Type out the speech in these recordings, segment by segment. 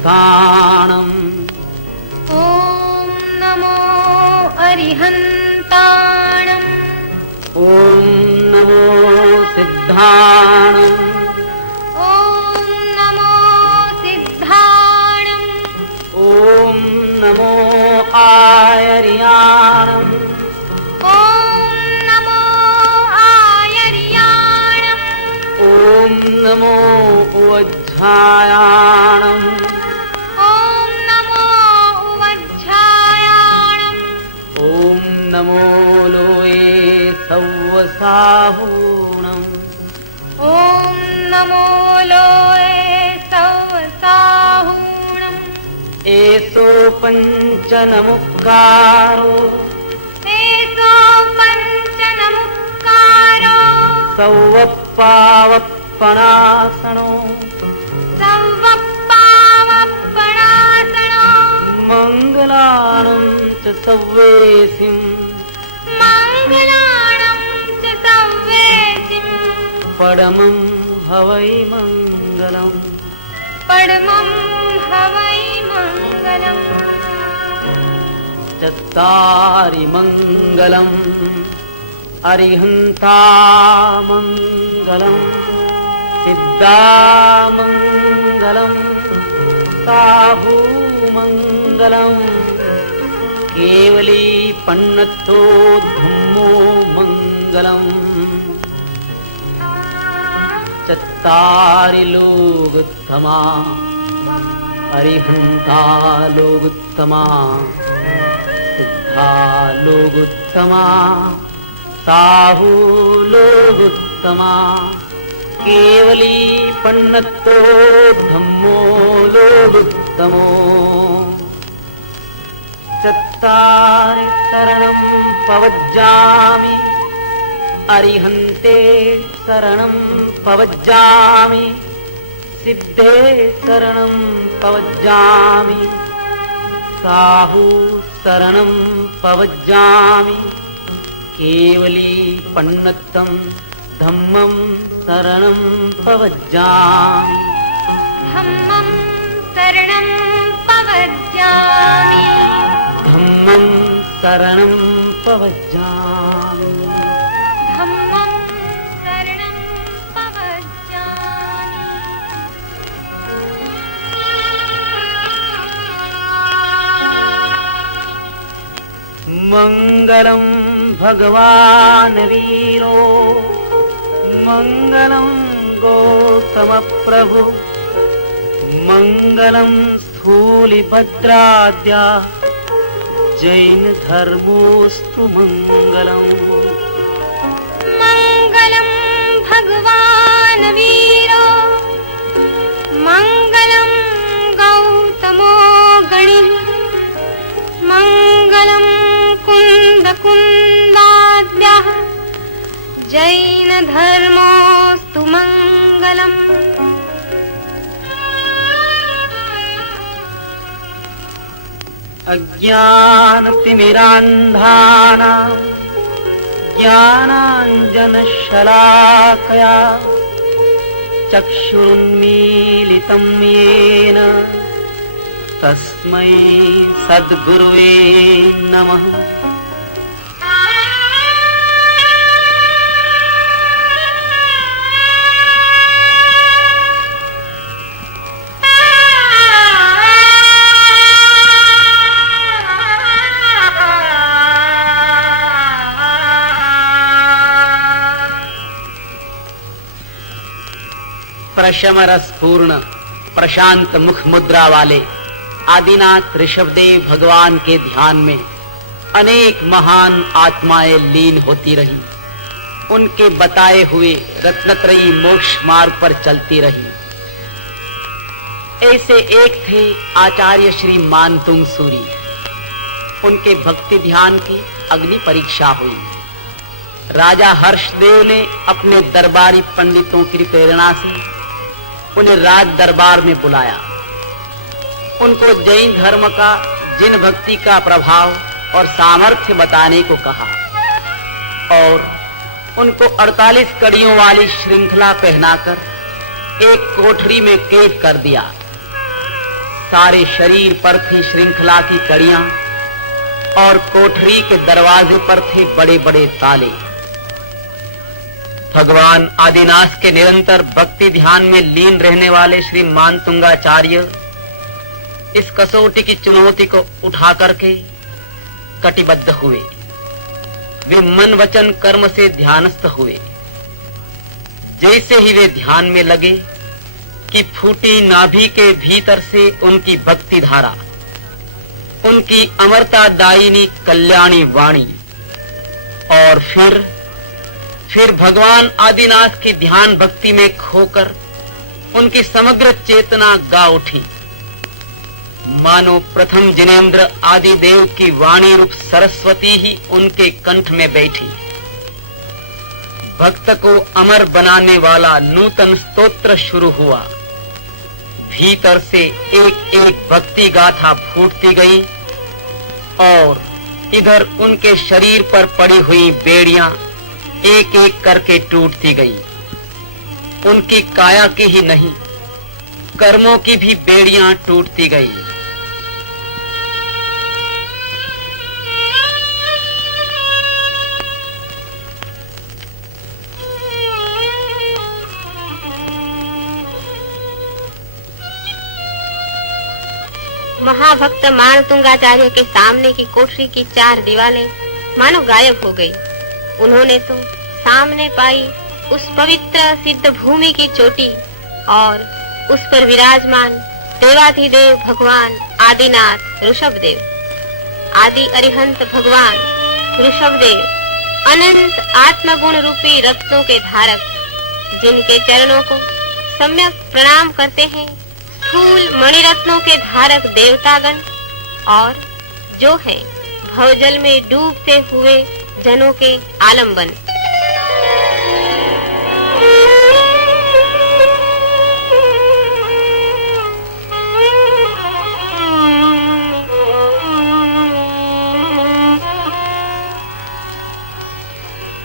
अरिहन्ताणम् ॐ नमो अरिहन्ताणम् ॐ नमो सिद्धाणम् ॐ नमो सिद्धाणम् ॐ नमो आयर्याणम् ॐ नमो आयर्याणम् ॐ नमो उवज्झायाणम् ॐ नमो उवज्झायाणम् ॐ नमो लोये सव्वसाहूणम् ॐ नमो लोये सव्वसाहूणम् एषो पञ्चनमुक्कारो एषो पञ्चनमुक्कारो सौवप्पावप्पणासनो सव्वप्पावप्पणासनो मङ्गलानं च सव्वेसिम् मङ्गलानं च सव्वेसिम् परमं हवै मङ्गलम् परमं हवै मङ्गलम् चत्तारि मङ्गलम् अरिहन्तामङ्गलम् सिद्धामङ्गलम् साहूमङ्गलम् केवली पन्नतो धम्मो मङ्गलम् चत्तारि लोगुत्तमा अरिहन्ता लोगुत्तमा सिद्धा लोगुत्तमा साहू लोगुत्तमा केवली पन्नतो धम्मो लोगुत्तमो चत्तारि शरणं पवज्जामि अरिहन्ते शरणं पवज्जामि सिद्धे शरणं पवज्जामि साहू शरणं पवज्जामि केवली पन्नतं धम्मं शरणं पवज्जामि धम्मं शरणं पवज्जामि धम्मं शरणं पवज्जामि धम्मं शरणं पवज्जामि मङ्गलं भगवान् वीरो मङ्गलं गौतमप्रभु मङ्गलं स्थूलिभद्राद्या जैनधर्मोऽस्तु मङ्गलम् मङ्गलं भगवान् वीरो मङ्गलं गौतमो गणिः मङ्गलं कुन्दकुन्दाद्यः जैनधर्मोऽस्तु मङ्गलम् अज्ञानतिमिरान्धानां ज्ञानाञ्जनशलाकया चक्षुरुन्मीलितं येन तस्मै सद्गुरुवे नमः प्रशमरसपूर्ण प्रशांत मुख मुद्रा वाले आदिनाथ ऋषभदेव भगवान के ध्यान में अनेक महान आत्माएं लीन होती रही। उनके बताए हुए रत्नत्रयी मोक्ष मार्ग पर चलती रही। ऐसे एक थे आचार्य श्री मानतुंग सूरी। उनके भक्ति ध्यान की अग्नि परीक्षा हुई। राजा हर्षदेव ने अपने दरबारी पंडितों की प्रेरणा से उन्हें राज दरबार में बुलाया। उनको जैन धर्म का जिन भक्ति का प्रभाव और सामर्थ्य बताने को कहा और उनको 48 कड़ियों वाली श्रृंखला पहनाकर एक कोठरी में कैद कर दिया। सारे शरीर पर थी श्रृंखला की कड़ियां और कोठरी के दरवाजे पर थे बड़े बड़े ताले। भगवान आदिनाथ के निरंतर भक्ति ध्यान में लीन रहने वाले श्री मानतुंगाचार्य इस कसौटी की चुनौती को उठा करके कटिबद्ध हुए। वे मन वचन कर्म से ध्यानस्थ हुए। जैसे ही वे ध्यान में लगे कि फूटी नाभि के भीतर से उनकी भक्ति धारा, उनकी अमरता दायिनी कल्याणी वाणी, और फिर भगवान आदिनाथ की ध्यान भक्ति में खोकर उनकी समग्र चेतना गा उठी। मानो प्रथम जिनेंद्र आदि देव की वाणी रूप सरस्वती ही उनके कंठ में बैठी। भक्त को अमर बनाने वाला नूतन स्तोत्र शुरू हुआ। भीतर से एक एक भक्ति गाथा फूटती गई और इधर उनके शरीर पर पड़ी हुई बेड़ियां एक एक करके टूटती गई। उनकी काया की ही नहीं, कर्मों की भी बेड़ियां टूटती गई। महाभक्त मानतुंगाचार्य के सामने की कोठरी की 4 दीवारें मानो गायब हो गई। उन्होंने तो सामने पाई उस पवित्र सिद्ध भूमि की चोटी और उस पर विराजमान देवाधिदेव भगवान आदिनाथ ऋषभदेव, आदि अरिहंत भगवान ऋषभदेव, अनंत आत्मगुण रूपी रत्नों के धारक, जिनके चरणों को सम्यक प्रणाम करते हैं स्थूल मणिरत्नों के धारक देवतागण, और जो है भवजल में डूबते हुए जनों के आलंबन।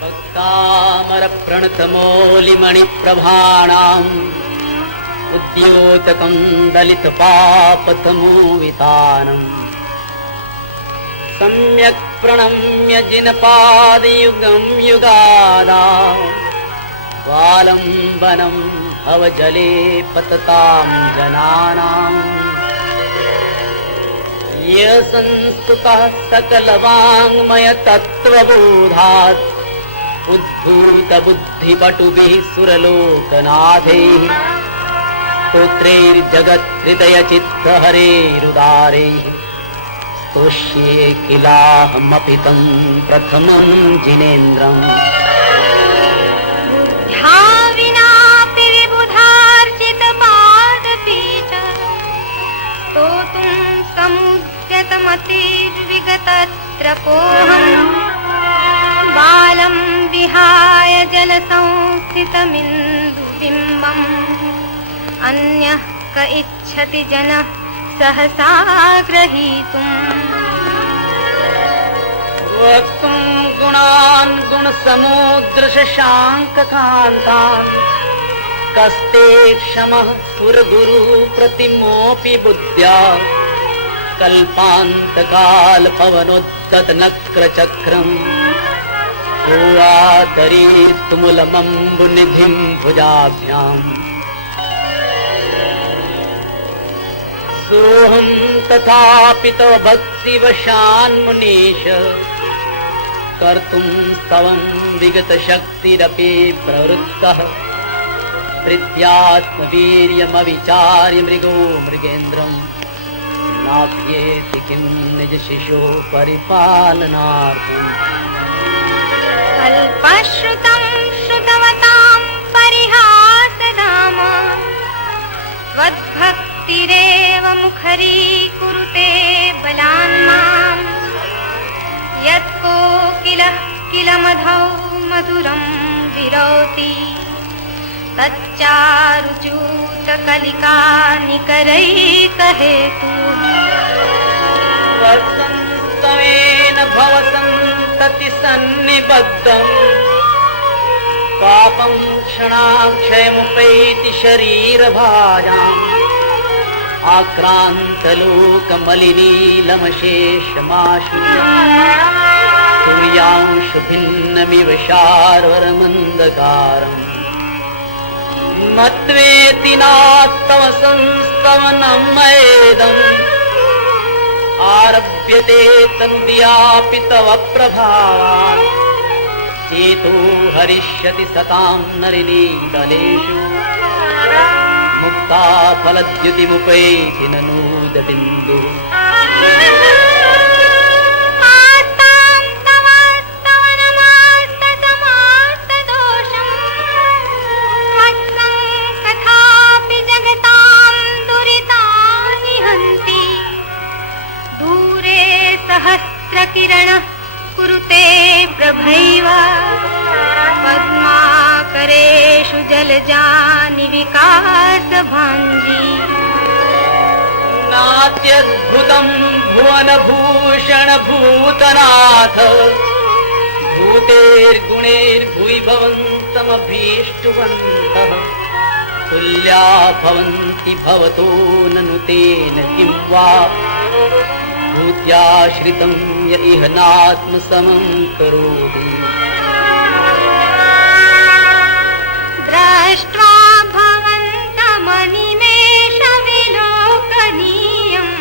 भक्तामर प्रणतमौलिमणि प्रभाणाम् उद्योतकं दलित पापतमोवितानम् सम्यक् प्रणम्य जिनपादयुगं युगादा वालम्बनं भवजले पततां जनानाम् ये संस्तुतः सकलवाङ्मय तत्त्वबोधात् उद्भूत बुद्धिपटुभिः सुरलोकनाथैः स्तोत्रैर्जगत् हृदय चित्त हरेरुदारैः स्तोष्ये किलाहमपि तं प्रथमं जिनेन्द्रम्। बुद्ध्याविनापि विबुधार्जितपादपीठ स्तोतुं समुद्यतमतिर्विगतत्रपोऽहम् बालं विहाय जलसंस्थितमिन्दुबिम्बम् अन्यः क इच्छति जनः सहसा ग्रहीतुम्। वक्तुं गुणान् गुणसमुद्रशशाङ्ककान्तान् कस्ते क्षमः सुरगुरुः प्रतिमोऽपि बुद्ध्या कल्पान्तकालपवनोद्गतनक्रचक्रम् भुवातरीतुमुलमम्बुनिधिं भुजाभ्याम्। सोऽहं तथापि तव भक्तिवशान्मुनीश कर्तुं स्तवं विगतशक्तिरपि प्रवृत्तः प्रीत्यात्मवीर्यमविचार्य मृगो मृगेन्द्रम् नाप्येति किं निजशिशो परिपालनार्थम्। अल्पश्रुतं श्रुतवतां परिहासधाम त्वद्भक्तिरेव मुखरीकुरुते बलान्माम्। यत्कोकिलः किलमधौ मधुरं विरोति तच्चारुचूतकलिकानिकरैकहेतुः। वसन्तमेन भवसन्तति सन्निबद्धम् पापं क्षणाक्षयमुपैति शरीरभाजाम् आक्रान्तलोकमलिनीलमशेषमाशु सूर्यांशुभिन्नमिव शार्वरमन्धकारम् मत्वेति नात्तव संस्तवनमयेदम् आरभ्यते तनुयापि तव प्रभावात् चेतो हरिष्यति सतां नलिनीतलेषु मुक्ता फलद्युतिमुपैति ननूदबिन्दुः सहस्रकिरणः कुरुते प्रभैव पद्माकरेषु जलजानि विकासभाञ्जी नात्यद्भुतं भुवनभूषण भूतनाथ भूतेर्गुणैर्भुवि भवन्तमभीष्टवन्तः तुल्या भवन्ति भवतो ननु तेन किं वा भूत्याश्रितं य इह नात्मसमं करोति दृष्ट्वा भवन्तमनिमेषविलोकनीयम्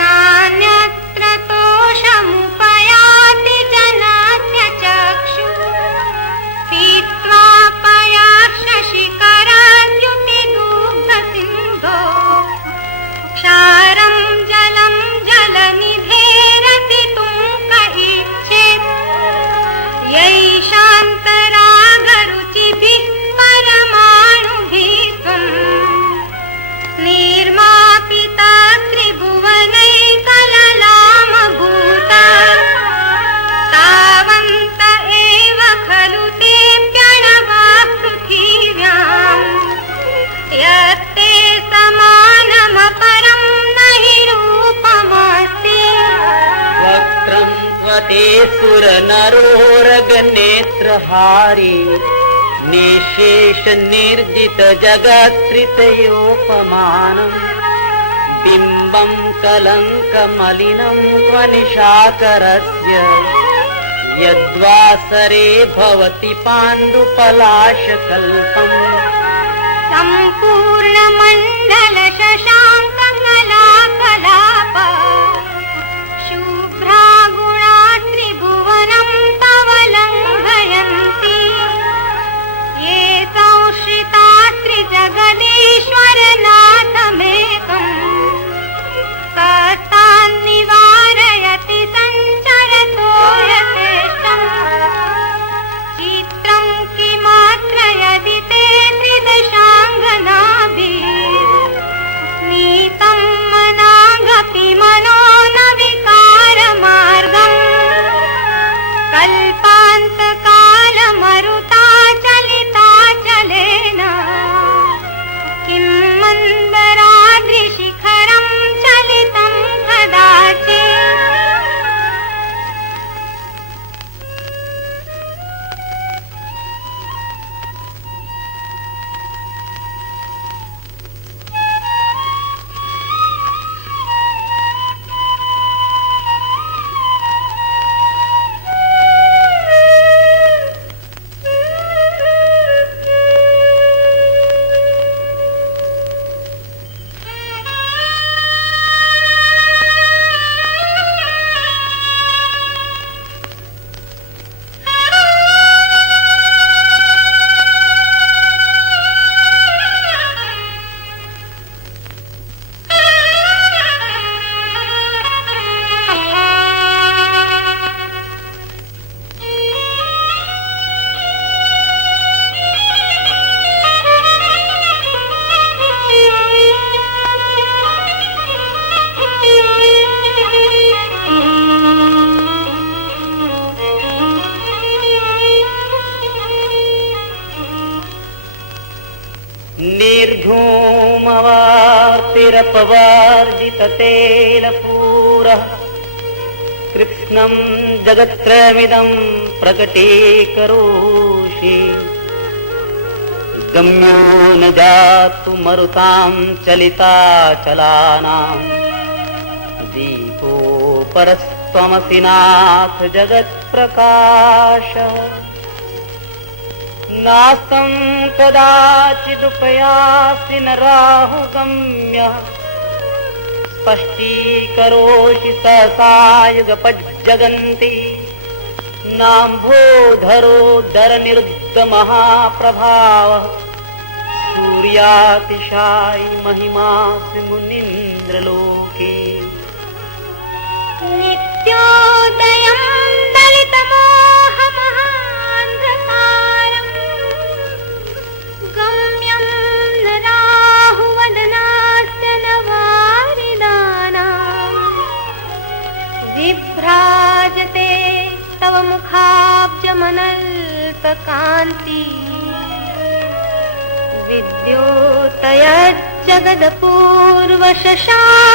नान्यत्र तोषमुपयाति जनात्यचक्षुः पीत्वा पया शशिकराद्युतिदुग्धसिन्धो क्षारं जलं जलनिधेरसितुं क इच्छेत् यैषान्तरागरुचिभिः परमाणुभिः त्वं निर्मापिता त्रिभुवनैकललामभूता तावन्त एव खलु ते प्रणवाः पृथिव्याम् यत्ते समानमपरं नहि रूपमस्ति वक्त्रं त्वते सुरनरोरगनेत्रहारी निशेष निर्जित जगत्त्रितयोपमानम् बिम्बं कलङ्कमलिनं त्वनिशाकरस्य यद्वासरे भवति पाण्डुपलाशकल्पम् सम्पूर्णमण्डल शशाङ्ककलाकलाप शुभ्रा गुणा त्रिभुवनं तव लङ्घयन्ति ये संश्रिता त्रिजगदीश्वरनाथमेकम् कष्टान्निवारयति सञ्चरतो यथेष्टम् चित्रं किमात्र यदि ते नीतं मनागपि मनो न विकारमार्गम् कल्पान्तकालमरुताचलिताचलेन किं मन्दराद्रिशिखरं चलितं कदाचित् निर्धूमवार्तिरपवार्जिततेलपूरः कृत्स्नं जगत्त्रयमिदं प्रकटीकरोषि गम्यो न जातु मरुतां चलिता चलानां दीपो परस्त्वमसि नाथ जगत्प्रकाश नास्तं कदाचिदुपयासि न राहुगम्यः स्पष्टीकरोषि सहसायुगपज्जगन्ति नाम्भोधरोदरनिरुद्धमहाप्रभावः सूर्यातिशायि महिमासि मुनीन्द्रलोके नित्योदयं दलितमोहमहान्धकारम् गम्यं न राहुवदनास्य न वारिदानाम् विभ्राजते तव मुखाब्जमनल्पकान्ति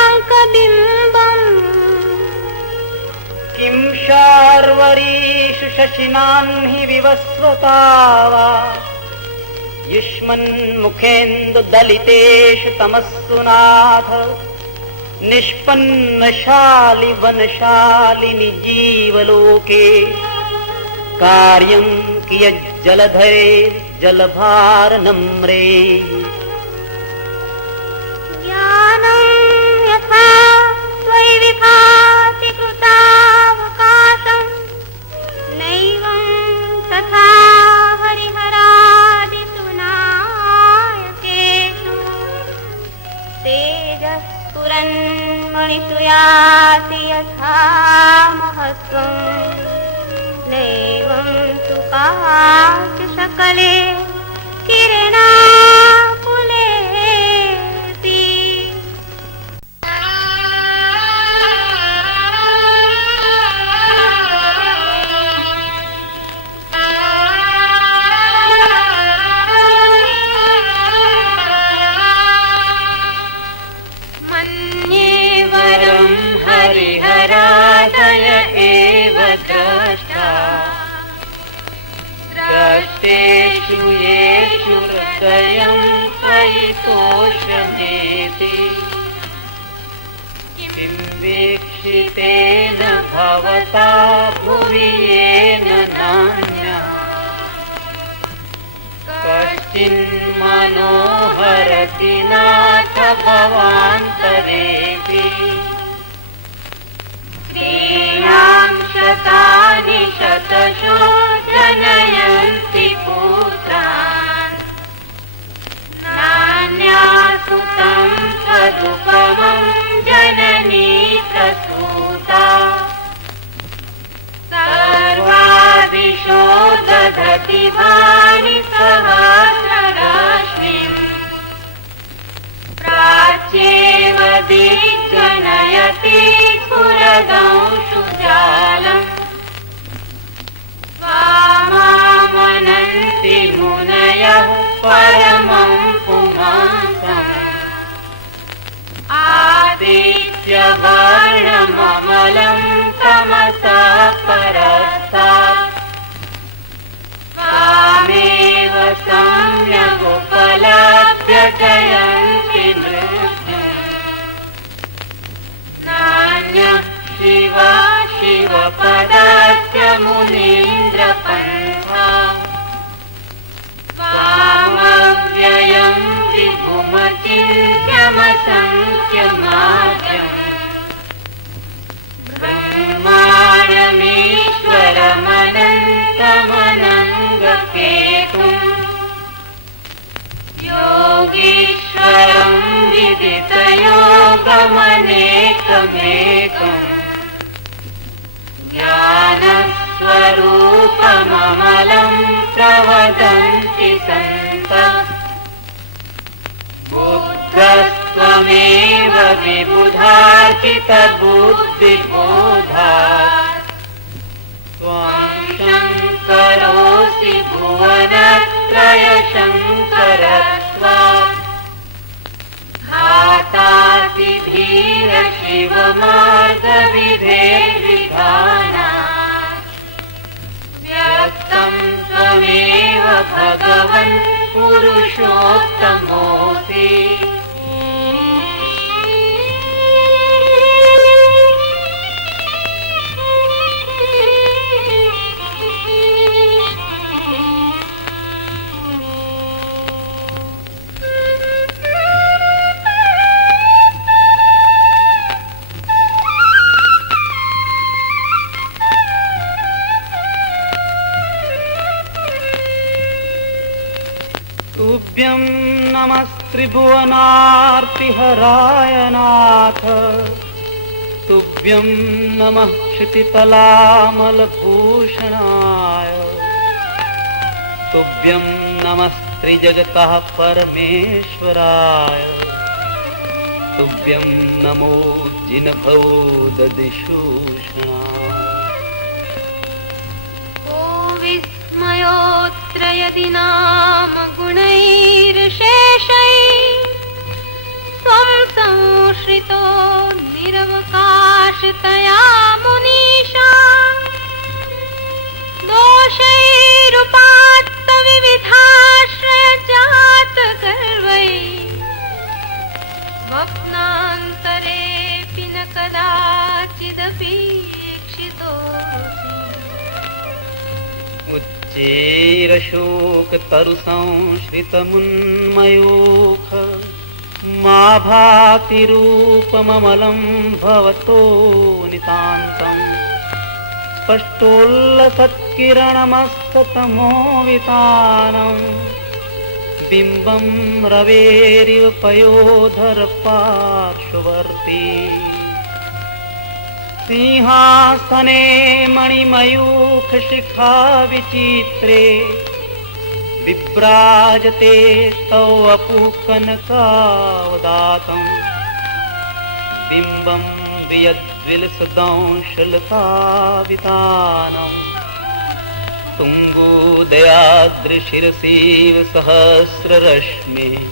विद्योतयज्जगदपूर्वशशाङ्कबिम्बम् किं शार्वरीषु शशिनाह्नि विवस्वता वा युष्मन्मुखेन्दुदलितेषु तमस्सु नाथ निष्पन्नशालि वनशालिनि जीवलोके कार्यं कियज्जलधरे जलभारनम्रे ज्ञानं यथा त्वयि विभाति कृतावकाशं नैवं तथा हरिहरादिषु नायकेषु तेजस्फुरन्मणिषु याति यथा महत्त्वम् नैवं तु काचि सकले किरणाकुलेऽपि मन्ये वरं हरिहरादय एव द्रष्टा द्रष्टेषु येषु हृदयं त्वयि तोषमेति किं वीक्षितेन भवता भुवि येन नान्यः कश्चिन्मनोहरति नाथ भवान्तरेऽपि क्रीणां शतानि शतशो जनयन्ति पुत्रान् नान्यासुतं त्वदुपमं जननी प्रसूता सर्वादिशो दधति वाणि सहस्ररश्मिम् प्राच्येव दिग्जनयति स्फुरदंशुजालम् स्वामामनन्ति मुनयः परमं पुमांसम् आदित्यवर्णममलं तमसः परस्तात् स्वामेव सम्यगुपलभ्य जयन्ति मृत्युम् नान्यः शिव शिवपदस्य मुनीन्द्रपन्था स्वामव्ययं त्रिभुमचिन्त्यमसङ्ख्यमाद्यम् ब्रह्माणमीश्वरमनन्तमनङ्गकेतुम् योगीश्वरं विदितयोगमनेकमेकम् ज्ञानस्वरूपममलं प्रवदन्ति सन्तः बुद्धस्त्वमेव विबुधार्चितबुद्धिबोधात् त्वं शङ्करोऽसि भुवनत्रयशङ्करत्वात् घातासि धीर शिवमार्गविधेर्विधानात् व्यक्तं त्वमेव भगवन् पुरुषोत्तमोऽसि। तुभ्यं नमस्त्रिभुवनार्तिहराय नाथ, तुभ्यं नमः क्षितितलामलभूषणाय, तुभ्यं नमस्त्रिजगतः परमेश्वराय, तुभ्यं नमो जिनभवो ददिशूषणाय। विस्मयोऽत्र यदि नाम गुणैर्शेषैः त्वं संश्रितो निरवकाशतया मुनीषा, दोषैरुपात्तविविधाश्रयजातगर्वैः स्वप्नान्तरेऽपि न कदाचिदपीक्षितोऽसि। उच्चैरशोकतरुसंश्रितमुन्मयूख मा भाति रूपममलं भवतो नितान्तम्, स्पष्टोल्लसत्किरणमस्ततमोवितानम्, बिम्बं रवेरिव पयोधर पार्श्ववर्ती। सिंहासने मणिमयूखशिखा विचित्रे विभ्राजते तव वपुकनकावदातम्, बिम्बं वियद्विलसदंशलतावितानम्, तुङ्गोदयाद्रिशिरसीव सहस्ररश्मिः।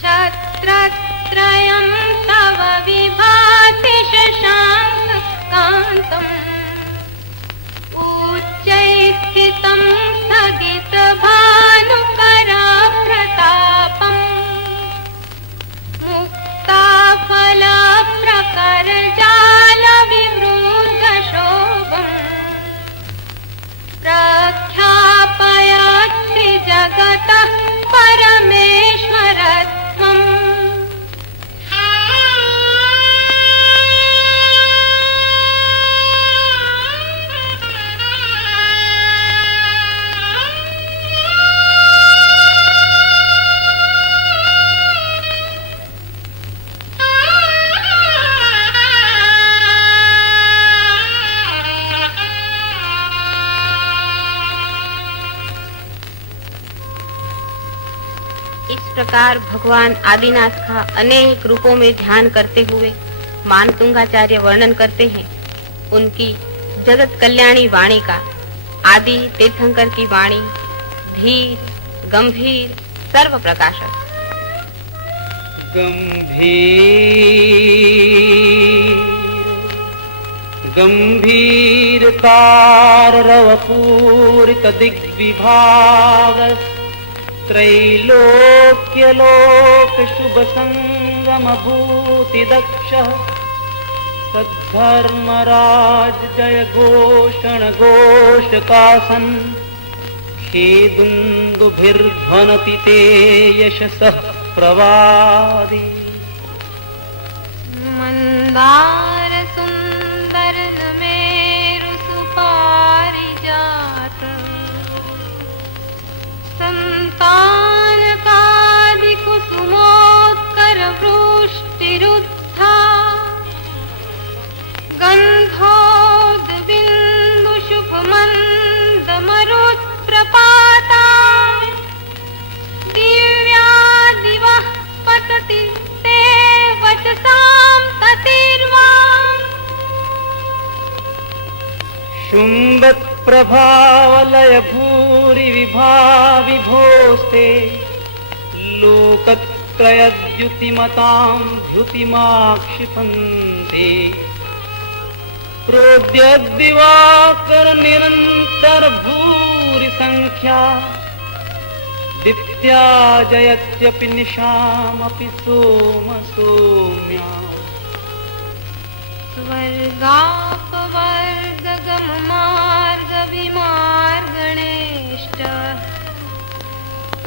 छत्रत्रयं तव विभाति शशाङ्ककान्तम्, उच्चैस्थितं स्थगितभानुकरप्रतापम्, मुक्ताफलप्रकरजालविवृद्धशोभम्, प्रख्यापयसि जगतः परमेश्वरत्वम्। इस प्रकार भगवान आदिनाथ का अनेक रूपों में ध्यान करते हुए मानतुंगाचार्य वर्णन करते हैं उनकी जगत कल्याणी वाणी का। आदि तीर्थंकर की वाणी धीर, गंभीर, सर्व प्रकाशक। गंभीरतारवपूरित दिग्विभाग, त्रैलोक्यलोक शुभ संगम भूति दक्ष, सद्धर्मराज जय घोषण घोषकासन, खेदुंदुभिर्ध्वनति ते यशसः प्रवादी। मंदार सुंदर शुम्भप्रभावलय भूरि विभोस्ते लोकत्रयद्युतिमतां द्युतिमाक्षिपन्ते प्रोद्यद्दिवाकर निरन्तर भूरि संख्या दित्या जयत्यपि निशामपि सोम सौम्या स्वर्गापवर्गगममार्ग विमार्गणेष्ट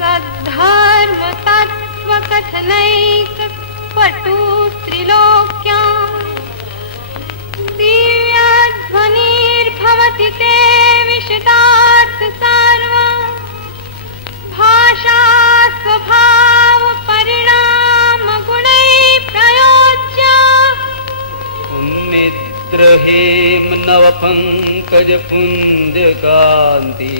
सद्धर्म तत्त्वकथनैक पटु त्रिलोक्याम् दिव्यध्वनिर्भवति ते विशदार्थ सर्वा भाषा स्वभाव परिणाम गुणैः प्रयोज्य पुण्यद्रहेम नवपङ्कज पुञ्जकान्ति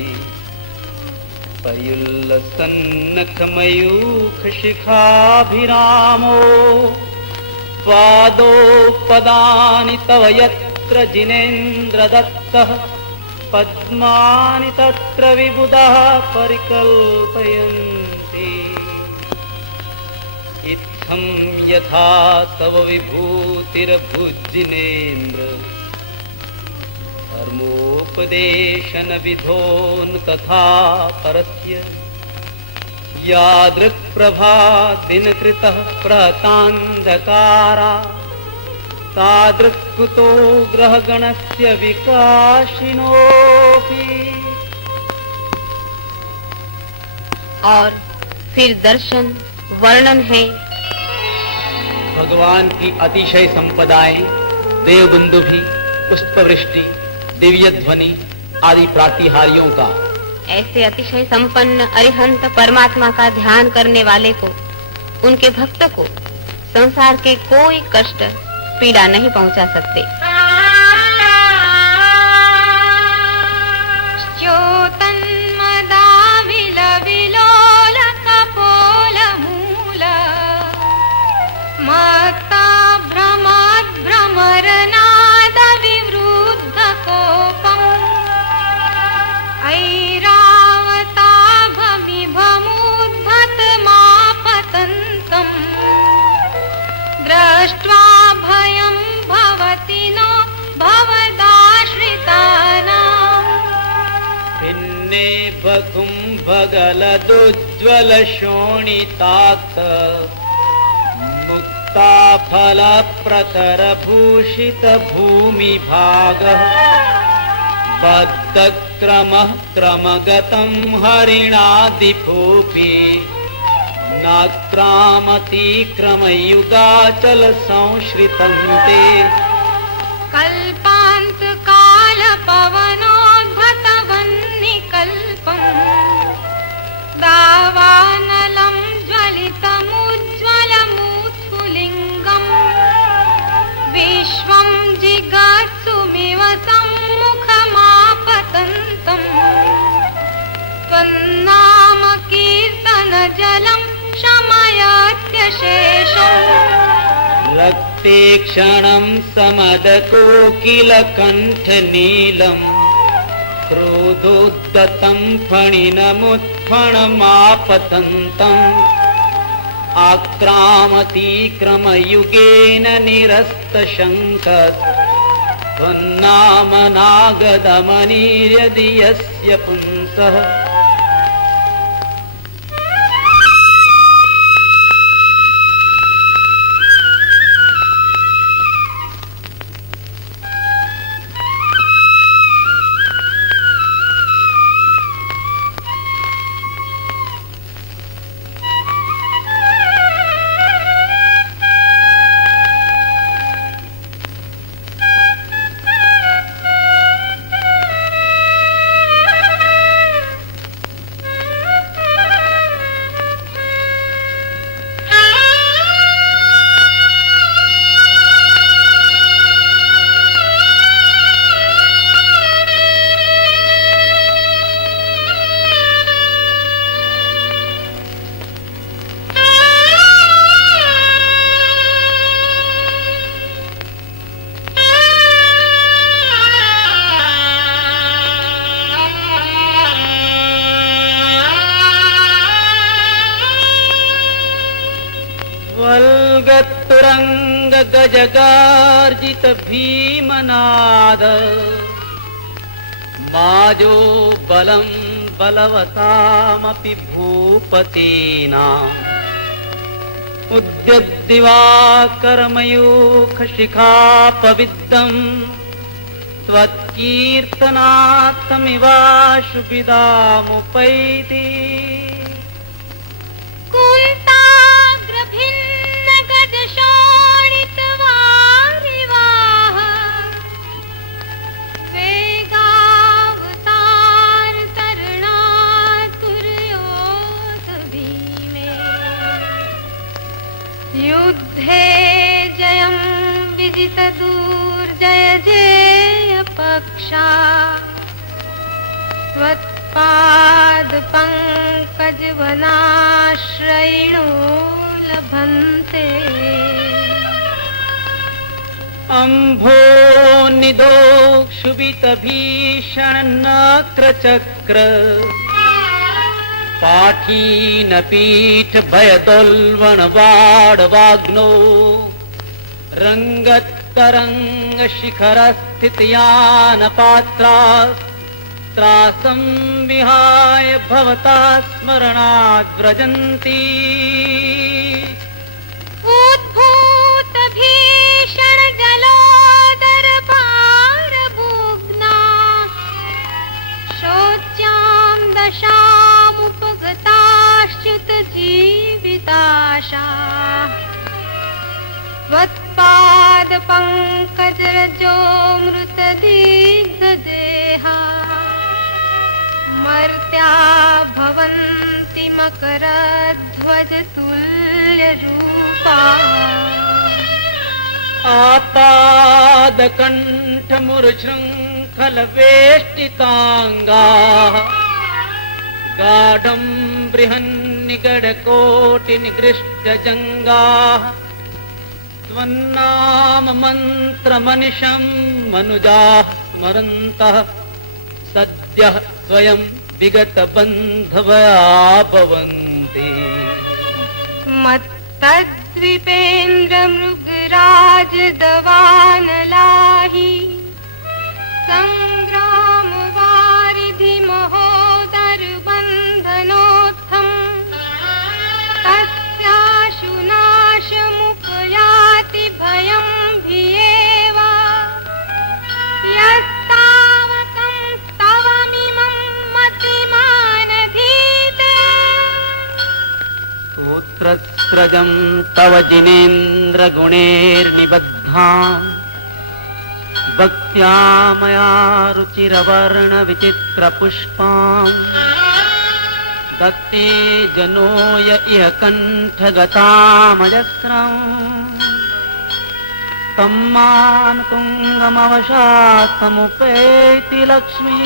पर्युल्लसन्नखमयूख शिखाभिरामो पादो पदानि तव यत्र जिनेन्द्रदत्तः पद्मानि तत्र विबुधाः परिकल्पयन्ति इत्थं यथा तव विभूतिर्भुजिनेन्द्र धर्मोपदेशन विधोन तथा परस्य यादृक्प्रभा दिनकृतः प्रहतान्धकारा तादृक्कुतो ग्रहगणस्य विकाशिनोऽपि। और फिर दर्शन वर्णन है भगवान की अतिशय संपदाएं, देवबंधु भी, पुष्पवृष्टि, दिव्य ध्वनि आदि प्रातिहार्यों का। ऐसे अतिशय संपन्न अरिहंत परमात्मा का ध्यान करने वाले को, उनके भक्त को संसार के कोई कष्ट पीड़ा नहीं पहुंचा सकते। दृष्ट्वा भयं भवति नो भवदाश्रितानाम् भिन्ने भगुं भगलदुज्ज्वल शोणितात् मुक्ता फल प्रकर भूषित भूमिभागः बद्धक्रमः क्रमगतं हरिणादिभूपि नाक्रामतीक्रमयुगाचल संश्रितं ते कल्पान्त काल पवनोद्धतवन्निकल्पम् दावानलं ज्वलितमुज्ज्वलमुत्फुलिङ्गम् विश्वं जिगत्सुमिव सम्मुखमापतन्तम् त्वन्नाम कीर्तनजलम् शमयत्यशेषम् रक्ते क्षणं समदकोकिलकण्ठनीलं क्रोधोद्धतं फणिनमुत्फणमापतन्तम् आक्रामतीक्रमयुगेन निरस्तशङ्कः त्वन्नामनागदमनीर्यदि यस्य पुंसः। गजगार्जित भीमनाद माजो बलं बलवतामपि भूपतीनाम् उद्यद्दिवाकरमयूखशिखापविद्धम् त्वत्कीर्तनार्थमिवाशुभिदामुपैति कुन्ताग्रभिन्न गजशोणितवारिवाह वेगावतार तरणातुर्योध भीमे युद्धे जयं विजित दूर्जय जेय पक्षा त्वत्पाद पंकज वनाश्रयिणो लभन्ते अम्भो निदोक्षुभित भीषण नक्र चक्र पाठीन पीठ भयदोल्वण वाग्नो रंगतरंग शिखर स्थित यान पात्रा त्रासं विहाय भवता स्मरणात् व्रजन्ति उद्भूत भीषण जलोदर पारभुग्ना शोच्यां दशामुपगताश्च्युत जीविताशा त्वत्पाद पंकज रजो मृत दीर्घदेहा मर्त्या भवन्ति मकरध्वज तुल्य रूपा आपादकण्ठ मुरशृङ्खल वेष्टिताङ्गाः गाढं बृहन्निगडकोटि निगृष्टजङ्गाः त्वन्नाम मन्त्रमनिशं मनुजाः स्मरन्तः सद्यः स्वयं विगत बन्धवया भवन्ति मत्तद्विपेन्द्र मृगराज दवानलाहि संग्राम वारिधि महोदर बन्धनोत्थम् तस्याशुनाशमुपयाति भयं भियेव यस्तावकं स्तवमिमं मतिमानधीते सूत्रस्रजं तव जिनेन्द्र गुणैर्निबद्धाम् भक्त्या मया रुचिरवर्ण विचित्र पुष्पाम् दत्ते जनो य इह कण्ठगतामजस्रम् तम्मानतुङ्गमवशात्समुपेति लक्ष्मी